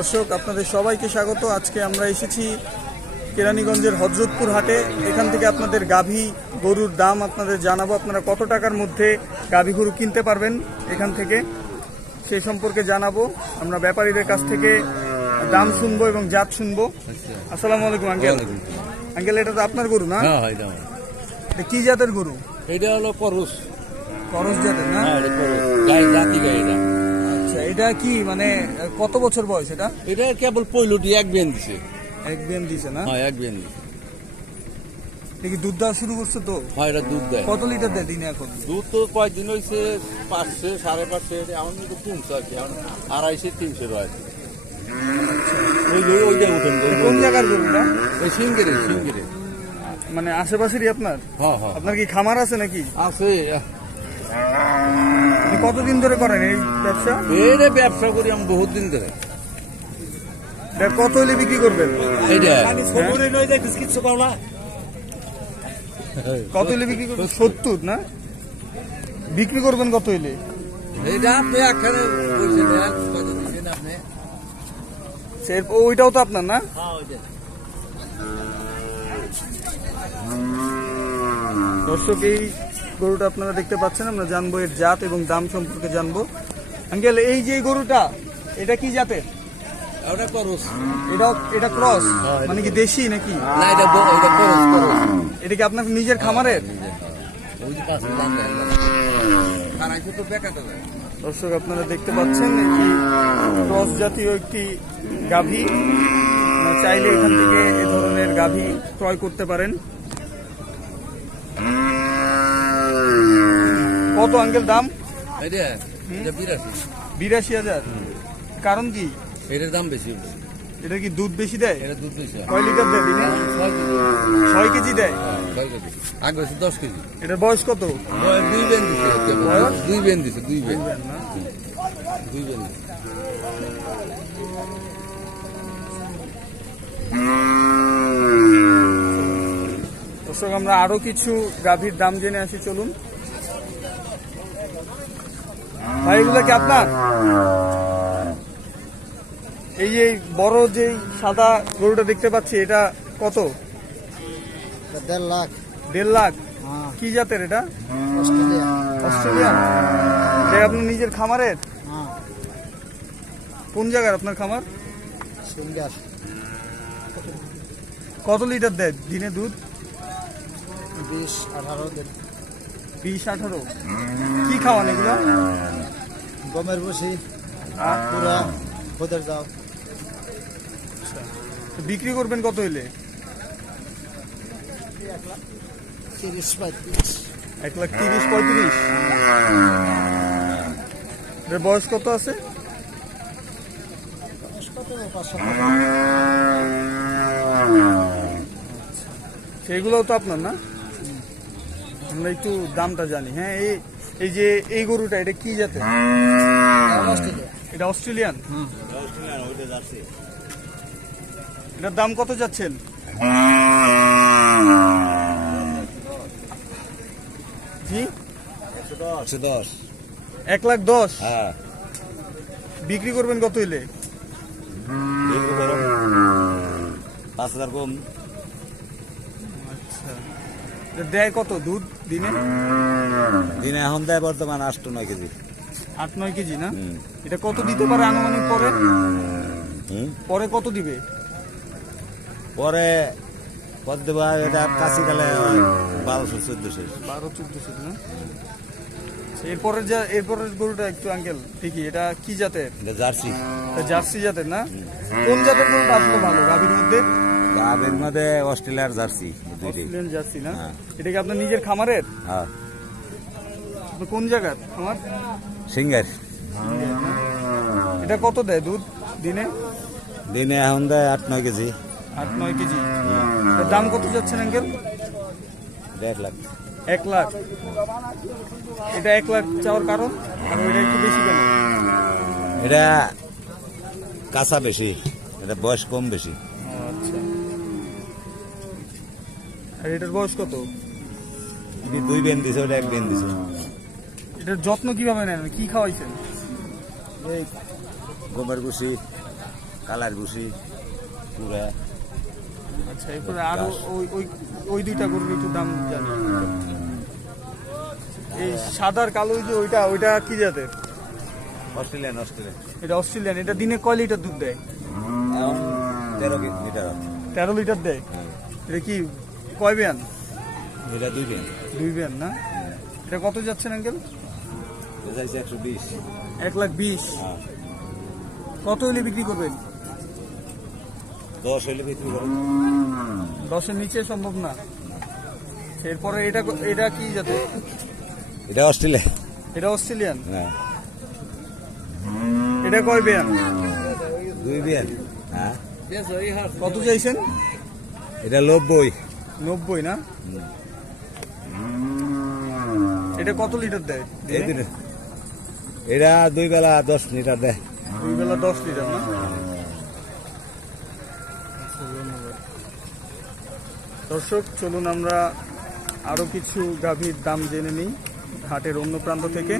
দর্শক আপনাদের সবাইকে স্বাগত। আজকে আমরা এসেছি কেরানীগঞ্জের হজরতপুর হাটে। এখান থেকে আপনাদের গাভী গরুর দাম আপনাদের জানাব। আপনারা কত টাকার মধ্যে গাভী গরু কিনতে পারবেন এখান থেকে সেই সম্পর্কে জানাব। আমরা ব্যাপারীদের কাছ থেকে দাম শুনব এবং জাত শুনব। আসসালামু আলাইকুম আঙ্কেল। আঙ্কেল এটা তো আপনার গরু না? হ্যাঁ এটা কি জাতের গরু? এটা হলো করুস। করস জাতের না? হ্যাঁ জাতি গাই এটা। আচ্ছা এটা কি মানে কত বছর বয়স এটা? এটা কেবল পৈলুটি এক বেন দিছে। এক বেন দিছে না? হ্যাঁ এক বেন দিছে। কি দুধ দেওয়া শুরু করছে তো? হ্যাঁ এটা দুধ দেয়। কত লিটার দেয় দিনে এখন? দুধ তো কয়েকদিন হয়েছে পাঁচশো সাড়ে পাঁচশো এখন তো তিনশো আছে এখন আড়াইশো তিনশো রয়েছে ওই যে ওইটা উঠেন কোন জায়গার গরুটা ওই সিঙ্গিরে সিঙ্গিরে। মানে আশেপাশেরই আপনার? হ্যাঁ হ্যাঁ। আপনার কি খামার আছে নাকি? আছে। কতদিন ধরে করেন এই ব্যবসা? এটা ব্যবসা করি আমি বহুত দিন ধরে। এটা কত হলে বিক্রি করবেন? এইটা। কত হলে বিক্রি করবেন? সত্তর না? বিক্রি করবেন কত হলে সে ওইটাও তো আপনার না? হ্যাঁ দর্শক এই গরুটা আপনারা দেখতে পাচ্ছেন আমরা জানব এর জাত এবং দাম সম্পর্কে জানব। আঙ্কেল এই যে গরুটা এটা কি জাতের? ওটা করুস। এটা এটা ক্রস? হ্যাঁ, এটা মানে কি দেশি নাকি? না এটা এটা করুস এটা কি আপনার নিজের খামারের? দর্শক আপনারা দেখতে পাচ্ছেন এটি ক্রস জাতীয় একটি গাভী। চাইলে এখান থেকে এ ধরনের গাভী ক্রয় করতে পারেন। কত আঙ্কেল দাম? বিরাশি। হাজার? কারণ কি? এটার দাম বেশি এটা কি দুধ বেশি দেয়? এটা দুধ বেশি কয় লিটার দেয়? দিনে ছয় কেজি। দেয়? হ্যাঁ, দশ কেজি। এটার বয়স কত? দুই বেন দিছে বয়স? দুই বেন দিছে দুই বেন। দুই বেন। দর্শক আমরা আরও কিছু গাভীর দাম জেনে আসি চলুন। ভাই এগুলো কি আপনার? এই যে বড় যে সাদা গরুটা দেখতে পাচ্ছি এটা কত? দেড় লাখ। দেড় লাখ? হ্যাঁ। কি জাতের এটা? অস্ট্রেলিয়া। অস্ট্রেলিয়ান। আপনার নিজের খামারের? হ্যাঁ। কোন জায়গার আপনার খামার? কত লিটার দেয় দিনে দুধ? বিশ আঠারো বিশ আঠারো। কি খাওয়ান এগুলো গমের বসি পুরা খোদের যাও বিক্রি করবেন কত হইলে? এক লাখ তিরিশ পঁয়ত্রিশ? বয়স কত আছে? কত? পাঁচশো সেইগুলোও তো আপনার না? আমরা একটু দামটা জানি। হ্যাঁ এই এই যে এই গরুটা এটা কি জাতের? অস্ট্রেলিয়া এটা অস্ট্রেলিয়ান। এটার দাম কত যাচ্ছেন? দশ। এক লাখ দশ? হ্যাঁ। বিক্রি করবেন কত হইলে? পাঁচ হাজার কম। এটা দেয় কত? দুধ? দিনে? দিনে এখন দেয় বর্তমান আষ্ট নয় কেজি। আট নয় কেজি না? এটা কত দিতে পারে আনুমানিক পরে? পরে কত দিবে? পরে কত দেবা? এটা কাছি গেলে বারোশো চোদ্দশো। বারো চোদ্দশো না? এরপরের যা এরপরের গরুটা একটু আঙ্কেল ঠিকই এটা কি জাতের? জার্সি। জার্সি জাতের না? কোন জাতের গরুটা আসলে ভালো? গাভীর মধ্যে? গাবের মধ্যে অস্ট্রেলিয়ার জার্সি অস্ট্রেলিয়ান জার্সি না? হ্যাঁ। এটা কি আপনার নিজের খামারের? হ্যাঁ। কোন জায়গার খামার? সিঙ্গার। এটা কত দেয় দুধ দিনে? দিনে এখন দেয় আট নয় কেজি। আট নয় কেজি। দাম কত যাচ্ছেন আঙ্কেল? দেড় লাখ। এক লাখ। এটা এক লাখ চাওয়ার কারণ? আর ওইটা একটু বেশি কেন? এটা কাঁচা বেশি। এটা বয়স কম বেশি ও, আচ্ছা আর এটার বয়স কত? দুই বেন দিছে ওটা এক বেন দিছে। এটার যত্ন কীভাবে নেন? কি খাওয়াইছেন? এই গোবর কুশি কালার ভুসি পুরা। আচ্ছা এরপরে আরও ওই ওই ওই দুইটা গরুর একটু দাম জানি। এই সাদার কালো ওই যে ওইটা ওইটা কি জাতের? Australian Australian. এটা অস্ট্রেলিয়ান এটা দিনে কয় লিটার দুধ দেয়? তেরো মিটার তেরো লিটার দেয়? এটা কি কয় বিয়ান? এটা দুই দিন দুই বিয়ান না? এটা কত যাচ্ছেন আঙ্কেল? একশো বিশ। এক লাখ বিশ। হ্যাঁ। কত হলে বিক্রি করবেন? দশ হইলে বিক্রি করো দশের নিচে সম্ভব না। এরপরে এটা এটা কি যাতে এটা অস্ট্রেলিয়া। এটা অস্ট্রেলিয়ান? না এটা কয় বিয়ান? দুই বিয়ান। হ্যাঁ। কত চাইছেন? এটা নব্বই। নব্বই না? এটা কত লিটার দেয়? এটা দুই বেলা দশ লিটার দেয়। দুই বেলা দশ লিটার না? দর্শক চলুন আমরা আরও কিছু গাভীর দাম জেনে নিই হাটের অন্য প্রান্ত থেকে।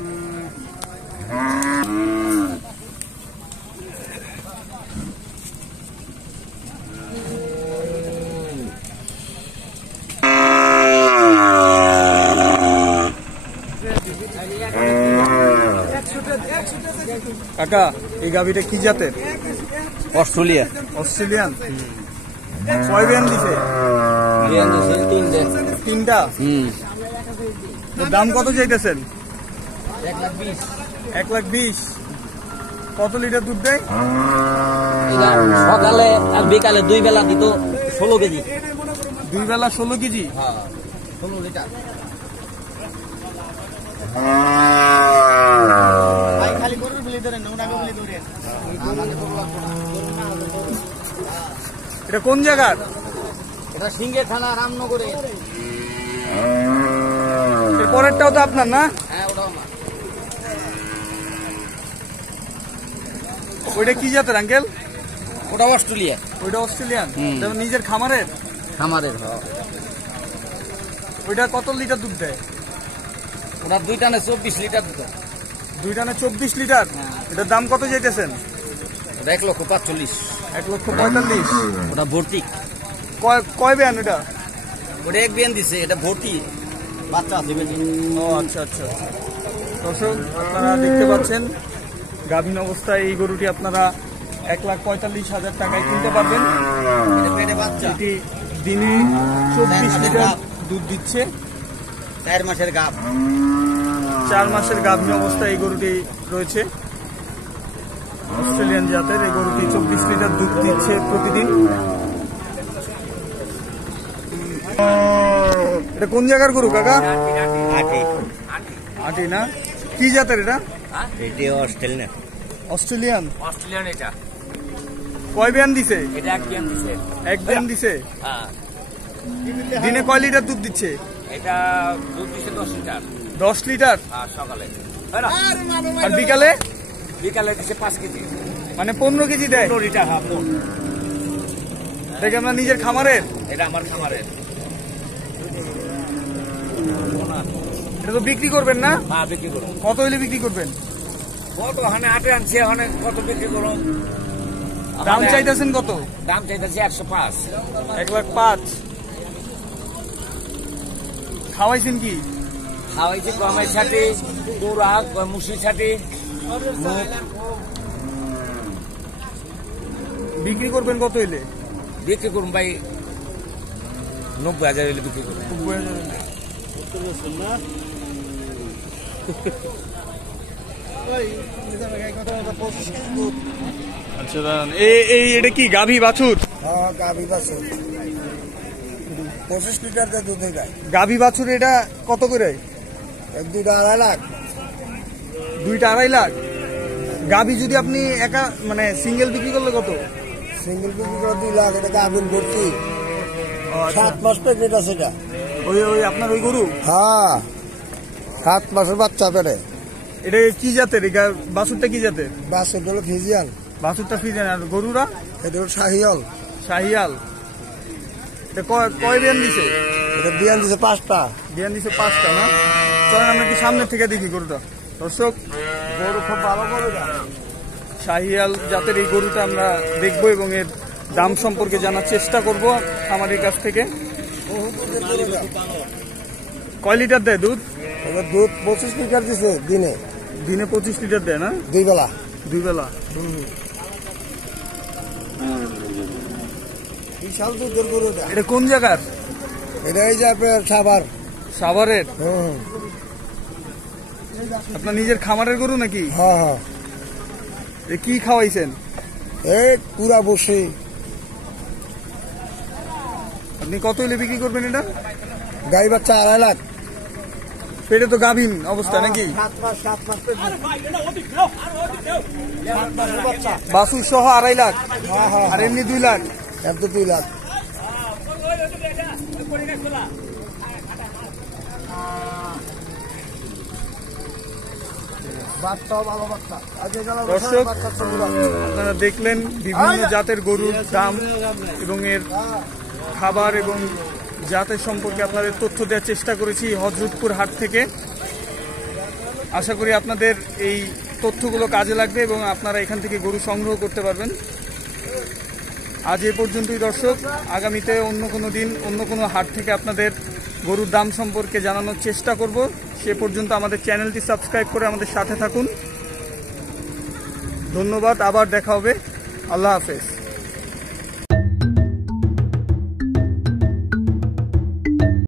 কাকা এই গাভীটা কি জাতের? Australia Australian? কয় বিয়ান দিছে? তিনটা। দাম কত চাইতেছেন? এক লাখ বিশ। এক লাখ বিশ। কত লিটার দুধ দেয়? সকালে আর বিকালে দুই বেলা দিত ষোলো কেজি। দুই বেলা ষোলো কেজি? ষোলো লিটার। এটা কোন জায়গার? এটা সিঙ্গে থানা রামনগরে। পরেরটাও তো আপনার না? হ্যাঁ ওইটা কি জাতের আঙ্কেল? ওটা অস্ট্রেলিয়া ওইটা অস্ট্রেলিয়ান? নিজের খামারের? খামারের ওইটা কত লিটার দুধ দেয়? ওটা দুই টানে চব্বিশ লিটার দিত দুই টানে চব্বিশ লিটার? এটার দাম কত চাইতেছেন? ওটা এক লক্ষ পাঁচচল্লিশ। এক লক্ষ পঁয়তাল্লিশ। ওটা ভর্তি। কয় কয় বিয়ান এটা? ওটা এক বিয়ান দিছে এটা ভর্তি। বাচ্চা আছে ও আচ্ছা আচ্ছা। দর্শক আপনারা দেখতে পাচ্ছেন গাভীন অবস্থায় এই গরুটি আপনারা এক লাখ পঁয়তাল্লিশ হাজার টাকায় কিনতে পারবেন। এটা এটি দিনে চব্বিশ লিটার দুধ দিচ্ছে। চার মাসের গাপ। চার মাসের গাভী অবস্থায় এই গরুটি রয়েছে। অস্ট্রেলিয়ান জাতের এই গরুটি চব্বিশ লিটার দুধ দিচ্ছে প্রতিদিন। এটা কোন জায়গার গরু কাকা? আটি না? কি জাতের এটা? এটি অস্ট্রেলিয়া অস্ট্রেলিয়ান? অস্ট্রেলিয়ান এটা। কয় বিয়ান দিছে? এটা এক বিয়ান দিছে। এক বিয়ান দিছে? হ্যাঁ। দিনে কয় লিটার দুধ দিচ্ছে? এটা দুধ দিছে দশ লিটার। দশ লিটার? আর সকালে। আর বিকালে? বিকালে দিছে পাঁচ কেজি। মানে পনেরো কেজি দেয়। পনেরো লিটার হাফ দেখে আমরা নিজের খামারের? এটা আমার খামারের। এটা তো বিক্রি করবেন না? মা বিক্রি করুন কত হইলে বিক্রি করবেন? কত? ওখানে আটে আনছে ওখানে কত বিক্রি করুন দাম চাইতেছেন কত? দাম চাইতেছে একশো পাঁচ। এক লাখ পাঁচ। খাওয়াইছেন কি? খাওয়াইছে গমের ছাটি কুড়া মুসি ছাটি। বিক্রি করবেন কত হইলে বিক্রি করুন ভাই নব্বই হাজার হলে বিক্রি করুন। আচ্ছা এই এটা কি গাভী বাছুর? গাভী বাছুর। পঁচিশ লিটার দুধ গাভী বাছুর এটা কত করে? এক দুটা আড়াই লাখ। দুইটা আড়াই লাখ? গাভী যদি আপনি একা মানে সিঙ্গেল বিক্রি করলে কত? সিঙ্গেল বিক্রি করে দুই লাখ এটা গাভিন ভর্তি আচ্ছা। সাত মাস প্রেগনেন্ট আছে এটা। ওই ওই আপনার ওই গরু? হ্যাঁ। সাত মাসের বাচ্চা পেটে। এটা কি জাতের? বাছুরটা কি জাতের? বাছুর হলো ফিজিয়ান। বাছুরটা ফ্রিজেন আর গরুরা? এটা হলো শাহিয়ল। শাহিয়াল। এটা কয়- কয় বিয়ান দিছে? এটা বিয়ান দিছে পাঁচটা। বিয়ান দিছে পাঁচটা না? চলেন আমরা কি সামনের থেকে দেখি গরুটা। দর্শক গরু খুব ভালো শাহিয়াল জাতের এই গরুটা আমরা দেখব এবং এর দাম সম্পর্কে জানার চেষ্টা করব আমাদের কাছ থেকে। কয় লিটার দেয় দুধ? দুধ পঁচিশ লিটার দিছে দিনে। দিনে পঁচিশ লিটার দেয় না? দুই বেলা। দুই বেলা। বিশাল দুধের গরু এটা। কোন জায়গার? এটা এই যে আপনার সাবার সাভারের? হুম। আপনার নিজের খামারের গরু নাকি? হ্যাঁ হ্যাঁ। এ কি খাওয়াইছেন? এই পুরা বসে। আপনি কত হলে বিক্রি করবেন এটা? গাই বাচ্চা আড়াই লাখ। পেটে তো গাভীন অবস্থা নাকি? পেট। বাচ্চা। বাসুর সহ আড়াই লাখ? হ্যাঁ হ্যাঁ আর এমনি দুই লাখ? এর তো দুই লাখ বাচ্চাও ভালো বাচ্চা আজকে গেল দর্শক। আপনারা দেখলেন বিভিন্ন জাতের গরুর দাম এবং এর খাবার এবং জাতের সম্পর্কে আপনাদের তথ্য দেওয়ার চেষ্টা করেছি হজরতপুর হাট থেকে। আশা করি আপনাদের এই তথ্যগুলো কাজে লাগবে এবং আপনারা এখান থেকে গরু সংগ্রহ করতে পারবেন। আজ এ পর্যন্তই দর্শক। আগামীতে অন্য কোনো দিন, অন্য কোনো হাট থেকে আপনাদের গরুর দাম সম্পর্কে জানানোর চেষ্টা করব। সে পর্যন্ত আমাদের চ্যানেলটি সাবস্ক্রাইব করে আমাদের সাথে থাকুন। ধন্যবাদ, আবার দেখা হবে। আল্লাহ হাফেজ।